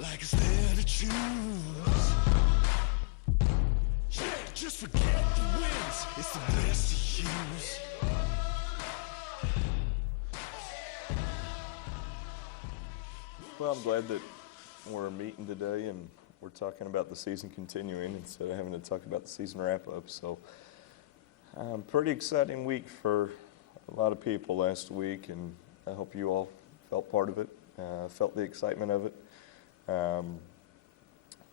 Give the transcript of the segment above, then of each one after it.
like it's there to choose. Yeah, just forget the wins, it's the best to use. Well, I'm glad that we're meeting today and we're talking about the season continuing instead of having to talk about the season wrap-up. So, pretty exciting week for a lot of people last week, and I hope you all felt part of it, felt the excitement of it.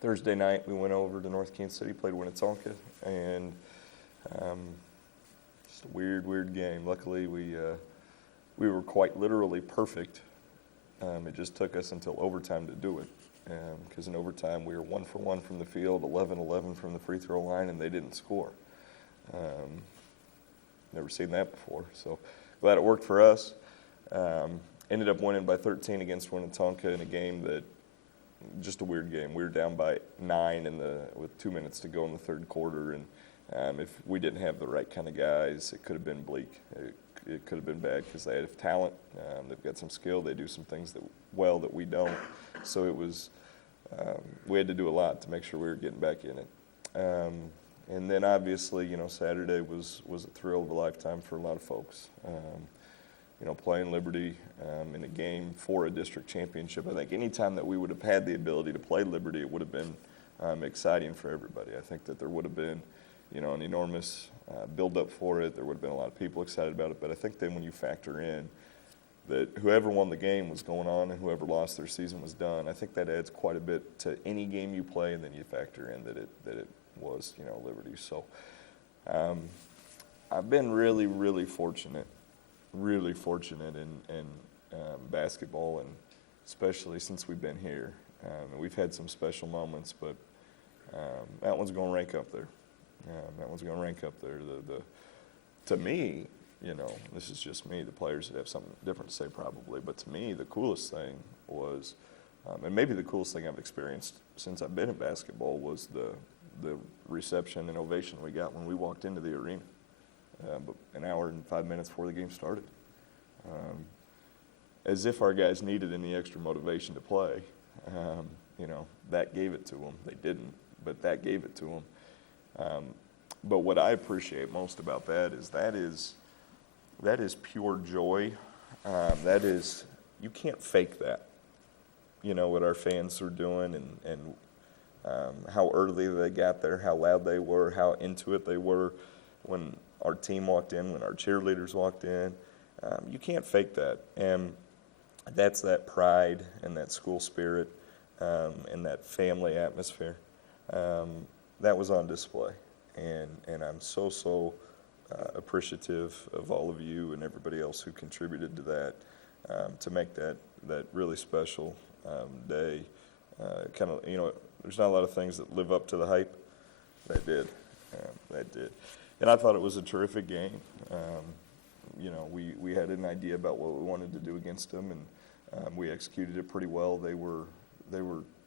Thursday night, we went over to North Kansas City, played Winnetonka, and just a weird game. Luckily, we were quite literally perfect. It just took us until overtime to do it, because in overtime we were 1 for 1 from the field, 11-11 from the free throw line, and they didn't score. Never seen that before, so glad it worked for us. Ended up winning by 13 against Winnetonka in a game that, just a weird game. We were down by 9 with 2 minutes to go in the third quarter, and if we didn't have the right kind of guys, it could have been bleak. It could have been bad because they have talent, they've got some skill, they do some things that we don't. So it was, we had to do a lot to make sure we were getting back in it. And then obviously, Saturday was a thrill of a lifetime for a lot of folks. Playing Liberty in a game for a district championship. I think any time that we would have had the ability to play Liberty, it would have been exciting for everybody. I think that there would have been, an enormous build-up for it. There would have been a lot of people excited about it. But I think then when you factor in that whoever won the game was going on and whoever lost their season was done, I think that adds quite a bit to any game you play. And then you factor in that it was, Liberty. So I've been really fortunate in basketball, and especially since we've been here. And we've had some special moments, but that one's going to rank up there. To me, this is just me. The players would have something different to say probably, but to me, the coolest thing was, and maybe the coolest thing I've experienced since I've been in basketball, was the reception and ovation we got when we walked into the arena. But an hour and 5 minutes before the game started. As if our guys needed any extra motivation to play. That gave it to them. They didn't, but that gave it to them. But what I appreciate most about that is pure joy. You can't fake that. What our fans are doing and how early they got there, how loud they were, how into it they were when our team walked in, when our cheerleaders walked in. You can't fake that. And that's that pride and that school spirit and that family atmosphere. That was on display. And I'm so appreciative of all of you and everybody else who contributed to that, to make that really special day. There's not a lot of things that live up to the hype. That did. And I thought it was a terrific game. We had an idea about what we wanted to do against them, and we executed it pretty well. They were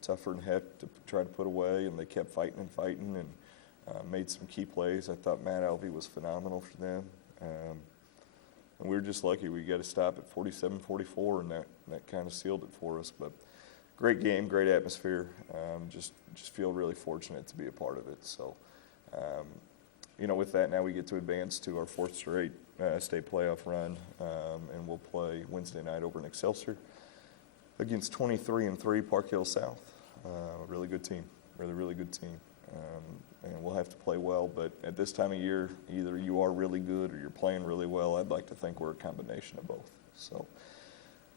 tougher than heck to try to put away, and they kept fighting and made some key plays. I thought Matt Alvey was phenomenal for them. And we were just lucky. We got to stop at 47-44, and that kind of sealed it for us. But great game, great atmosphere. Just feel really fortunate to be a part of it. So, with that, now we get to advance to our 4th straight state playoff run, and we'll play Wednesday night over in Excelsior against 23-3 Park Hill South. A really good team, really good team. And we'll have to play well, but at this time of year, either you are really good or you're playing really well. I'd like to think we're a combination of both. So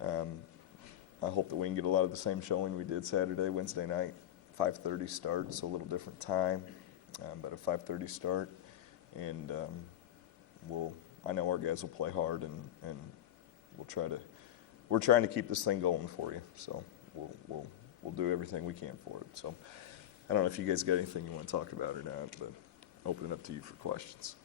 I hope that we can get a lot of the same showing we did Saturday, Wednesday night, 5:30 start, so a little different time, but a 5:30 start. And I know our guys will play hard, and we're trying to keep this thing going for you. So we'll do everything we can for it. So I don't know if you guys got anything you want to talk about or not, but open it up to you for questions.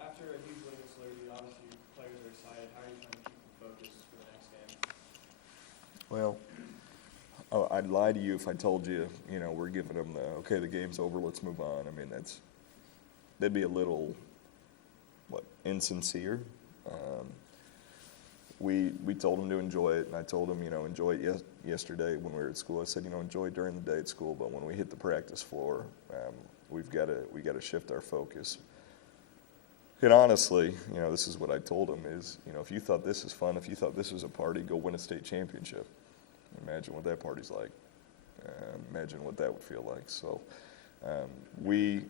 After a huge win against Liberty, obviously players are excited. How are you trying to keep them focused for the next game? Well, I'd lie to you if I told you, we're giving them the game's over, let's move on. I mean, that'd be a little, insincere. we told them to enjoy it, and I told them, enjoy it yesterday when we were at school. I said, enjoy it during the day at school, but when we hit the practice floor, we got to shift our focus. And honestly, this is what I told them is, if you thought this is fun, if you thought this was a party, go win a state championship. Imagine what that party's like. Imagine what that would feel like. So you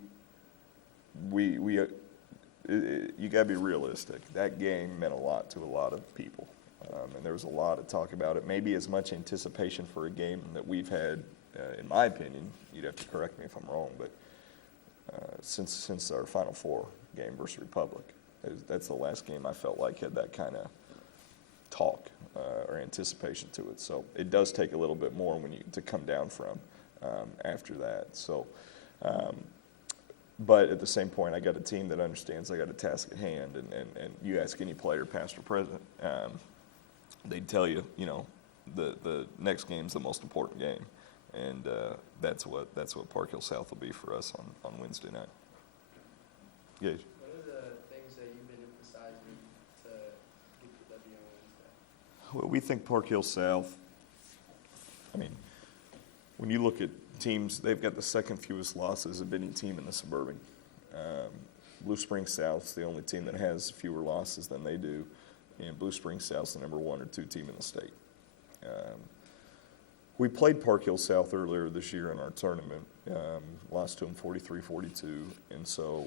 got to be realistic. That game meant a lot to a lot of people, and there was a lot of talk about it. Maybe as much anticipation for a game that we've had, in my opinion. You'd have to correct me if I'm wrong, but since our Final Four game versus Republic, that's the last game I felt like had that kind of talk or anticipation to it. So it does take a little bit more to come down from after that. So. But at the same point, I got a team that understands I got a task at hand, and you ask any player, past or present, they'd tell you, the next game's the most important game, and that's what Park Hill South will be for us on Wednesday night. Gage. What are the things that you've been emphasizing to get the W on Wednesday? Well, we think Park Hill South, when you look at teams, they've got the second fewest losses of any team in the Suburban. Blue Springs South's the only team that has fewer losses than they do, and Blue Springs South's the number 1 or 2 team in the state. We played Park Hill South earlier this year in our tournament, lost to them 43-42, and so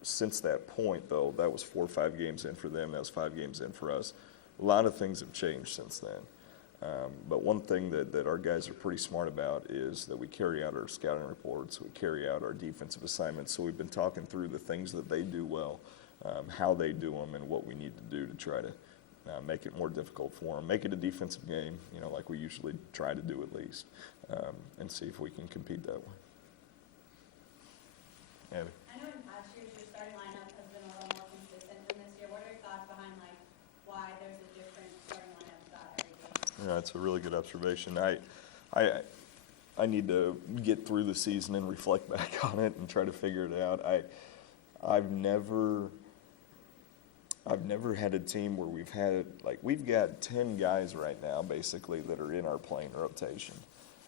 since that point, though, that was 4 or 5 games in for them, that was 5 games in for us. A lot of things have changed since then. But one thing that our guys are pretty smart about is that we carry out our scouting reports, we carry out our defensive assignments. So we've been talking through the things that they do well, how they do them, and what we need to do to try to make it more difficult for them, make it a defensive game, like we usually try to do at least, and see if we can compete that way. Abby. I know in past years your starting lineup has been a little more consistent than this year. What are your thoughts behind why there's a different starting lineup throughout every game? Yeah, it's a really good observation. I need to get through the season and reflect back on it and try to figure it out. I've never had a team where we've got 10 guys right now basically that are in our playing rotation,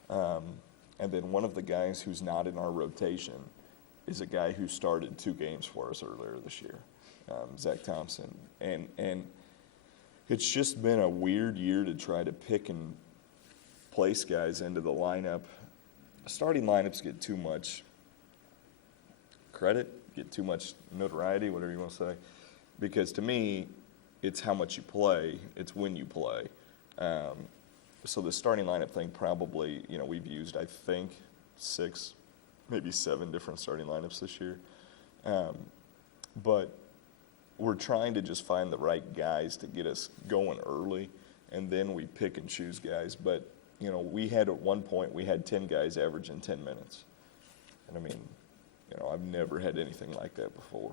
and then one of the guys who's not in our rotation is a guy who started 2 games for us earlier this year, Zach Thompson, and it's just been a weird year to try to pick and place guys into the lineup. Starting lineups get too much credit, get too much notoriety, whatever you want to say, because to me, it's how much you play, it's when you play. So the starting lineup thing probably, we've used, I think, 6, maybe 7 different starting lineups this year. But we're trying to just find the right guys to get us going early, and then we pick and choose guys. But, we had at one point, we had 10 guys averaging 10 minutes. And I've never had anything like that before.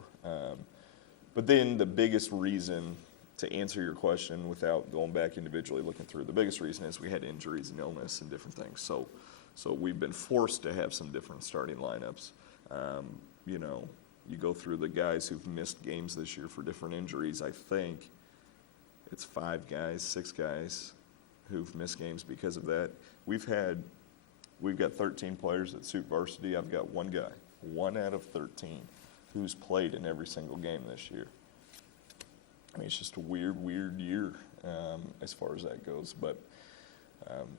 But then the biggest reason, to answer your question without going back individually looking through, the biggest reason is we had injuries and illness and different things. So we've been forced to have some different starting lineups. You go through the guys who've missed games this year for different injuries. I think it's 5 guys, 6 guys who've missed games because of that. We've got 13 players that suit varsity. I've got 1 guy, 1 out of 13, who's played in every single game this year. It's just a weird year as far as that goes. But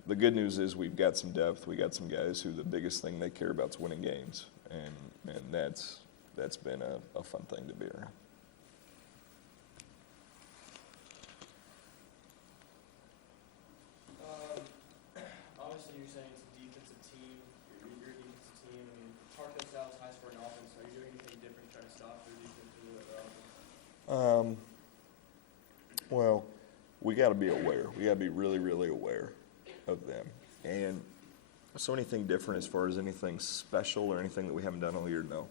the good news is we've got some depth. We got some guys who the biggest thing they care about is winning games, and that's been a fun thing to be around. Obviously, you're saying it's a defensive team. You're a defensive team. Park Hill South's high scoring offense. Are you doing anything different to try to stop their defense or their offense? Well, we got to be aware. We got to be really, really aware of them. And so anything different as far as anything special or anything that we haven't done all year, no.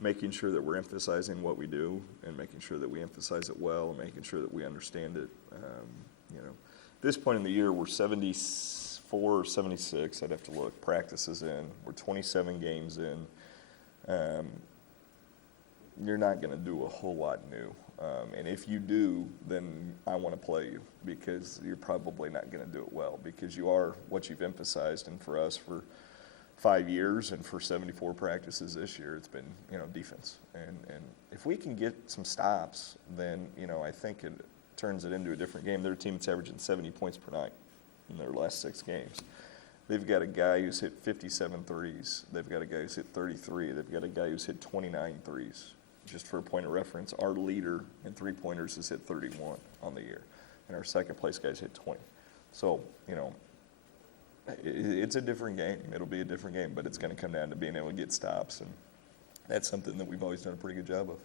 Making sure that we're emphasizing what we do and making sure that we emphasize it well and making sure that we understand it. At this point in the year, we're 74 or 76. I'd have to look. Practices in. We're 27 games in. You're not going to do a whole lot new. And if you do, then I want to play you because you're probably not going to do it well because you are what you've emphasized. And for us, for 5 years and for 74 practices this year, it's been, defense. And if we can get some stops, then, I think it turns it into a different game. They're a team that's averaging 70 points per night in their last 6 games. They've got a guy who's hit 57 threes. They've got a guy who's hit 33. They've got a guy who's hit 29 threes. Just for a point of reference, our leader in three-pointers has hit 31 on the year, and our second-place guy's hit 20. So, it's a different game. It'll be a different game, but it's going to come down to being able to get stops, and that's something that we've always done a pretty good job of.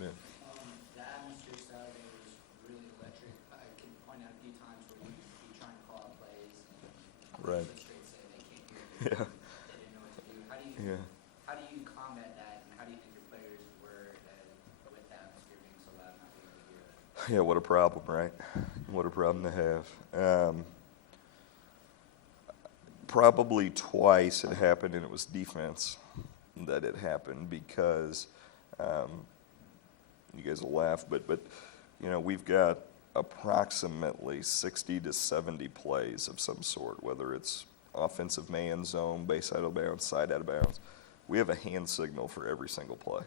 Yeah. The atmosphere Saturday was really electric. I can point out a few times where you try and call out plays, and Right. the straight say they can't hear you. Yeah. They didn't know what to do. Yeah. How do you combat that, and how do you think your players were with the atmosphere being so loud, not being able to hear it? Yeah, what a problem, right? What a problem to have. Probably twice it happened, and it was defense that it happened because you guys will laugh, but we've got approximately 60 to 70 plays of some sort, whether it's offensive man, zone, base out of bounds, side out of bounds. We have a hand signal for every single play.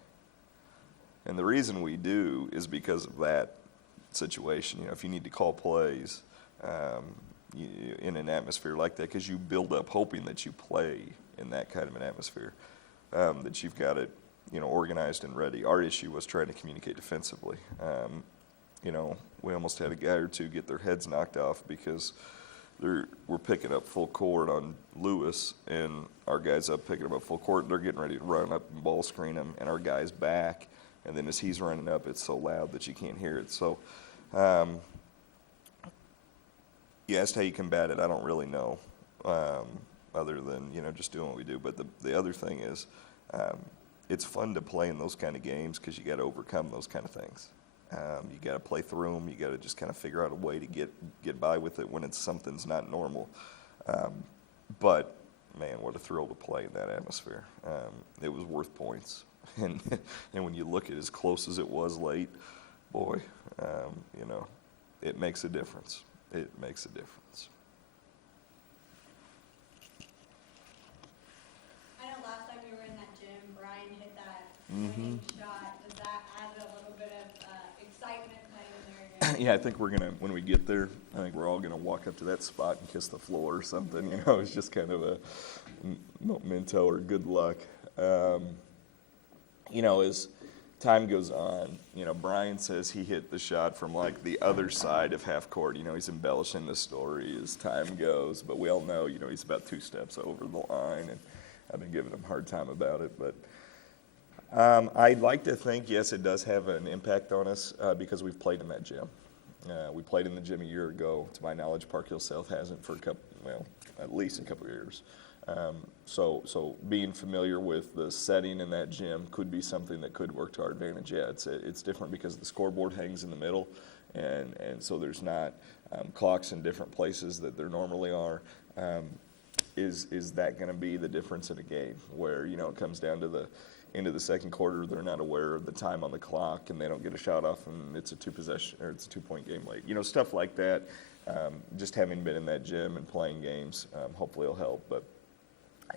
And the reason we do is because of that situation. If you need to call plays in an atmosphere like that, because you build up hoping that you play in that kind of an atmosphere, that you've got it, organized and ready. Our issue was trying to communicate defensively. We almost had a guy or two get their heads knocked off because we're picking up full court on Lewis, and our guy's up picking him up full court. They're getting ready to run up and ball screen him, and our guy's back. And then as he's running up, it's so loud that you can't hear it. So you asked how you combat it. I don't really know, other than just doing what we do. But the other thing is, it's fun to play in those kind of games because you got to overcome those kind of things. You got to play through them. You got to just kind of figure out a way to get by with it when something's not normal. But man, what a thrill to play in that atmosphere. It was worth points, and when you look at as close as it was late, boy, it makes a difference. It makes a difference. I know last time we were in that gym, Brian hit that winning shot. Does that add a little bit of excitement playing in there again? Yeah, I think when we get there, I think we're all gonna walk up to that spot and kiss the floor or something. It's just kind of a memento or good luck. As time goes on, Brian says he hit the shot from like the other side of half court. He's embellishing the story as time goes, but we all know, he's about 2 steps over the line, and I've been giving him a hard time about it. But I'd like to think, yes, it does have an impact on us because we've played in that gym. We played in the gym a year ago. To my knowledge, Park Hill South hasn't for at least a couple of years. So being familiar with the setting in that gym could be something that could work to our advantage. Yeah, it's different because the scoreboard hangs in the middle, and so there's not clocks in different places that there normally are. Is that going to be the difference in a game where it comes down to the end of the second quarter, they're not aware of the time on the clock and they don't get a shot off, and it's a 2-point game late. Stuff like that. Just having been in that gym and playing games, hopefully it'll help. But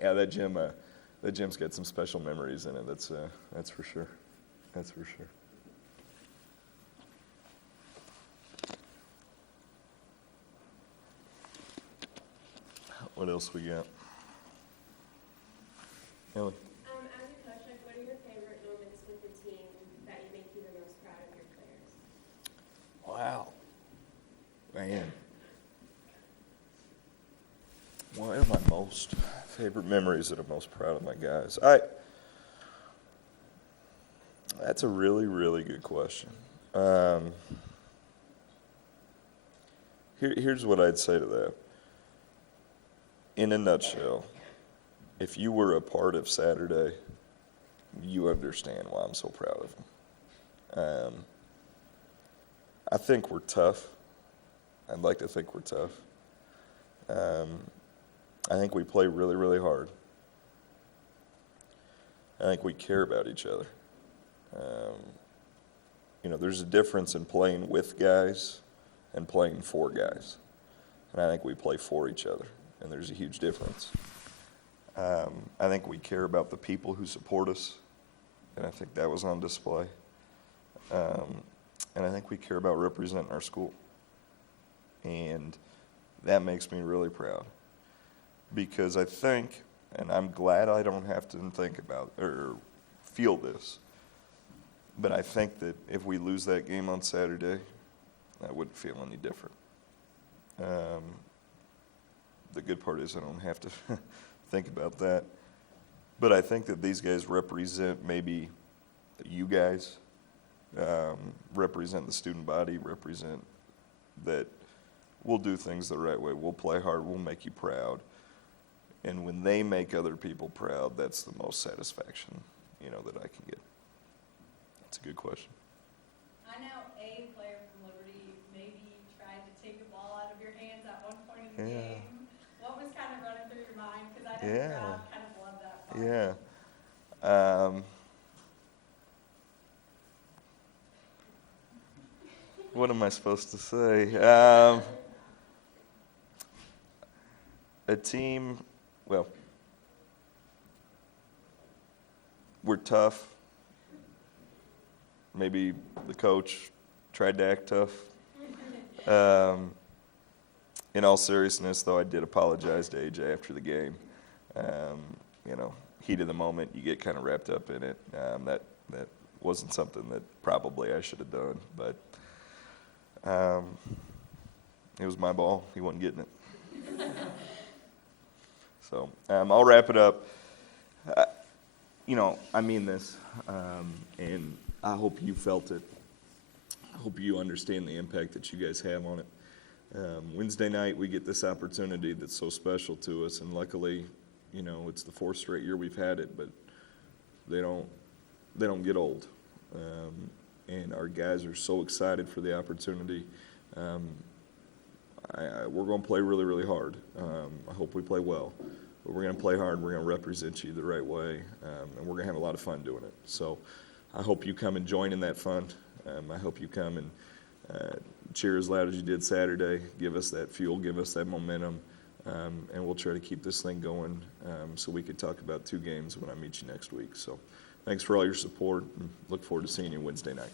yeah, that gym's got some special memories in it. That's for sure. That's for sure. What else we got? Ellie. As a coach, what are your favorite moments with the team that make you the most proud of your players? Wow. Man. What are my most favorite memories that I'm most proud of my guys? That's a really, really good question. Here's what I'd say to that. In a nutshell, if you were a part of Saturday, you understand why I'm so proud of them. I think we're tough. I'd like to think we're tough. I think we play really, really hard. I think we care about each other. There's a difference in playing with guys and playing for guys. And I think we play for each other, and there's a huge difference. I think we care about the people who support us, and I think that was on display. And I think we care about representing our school. And that makes me really proud. Because I think, and I'm glad I don't have to think about or feel this, but I think that if we lose that game on Saturday, I wouldn't feel any different. The good part is I don't have to think about that. But I think that these guys represent maybe you guys, represent the student body, represent that we'll do things the right way. We'll play hard. We'll make you proud. And when they make other people proud, that's the most satisfaction, that I can get. That's a good question. I know a player from Liberty maybe tried to take the ball out of your hands at one point in the game. What was kind of running through your mind? Because I know the crowd kind of loved that part. Yeah. What am I supposed to say? A team, well, we're tough. Maybe the coach tried to act tough. In all seriousness, though, I did apologize to AJ after the game. Heat of the moment, you get kind of wrapped up in it. That wasn't something that probably I should have done, but it was my ball. He wasn't getting it. So I'll wrap it up. I mean this, and I hope you felt it. I hope you understand the impact that you guys have on it. Wednesday night, we get this opportunity that's so special to us, and luckily, it's the 4th straight year we've had it, but they don't get old. And our guys are so excited for the opportunity. We're going to play really, really hard. I hope we play well. But we're going to play hard, we're going to represent you the right way, and we're going to have a lot of fun doing it. So I hope you come and join in that fun. I hope you come and cheer as loud as you did Saturday. Give us that fuel, give us that momentum, and we'll try to keep this thing going so we can talk about 2 games when I meet you next week. So thanks for all your support, and look forward to seeing you Wednesday night.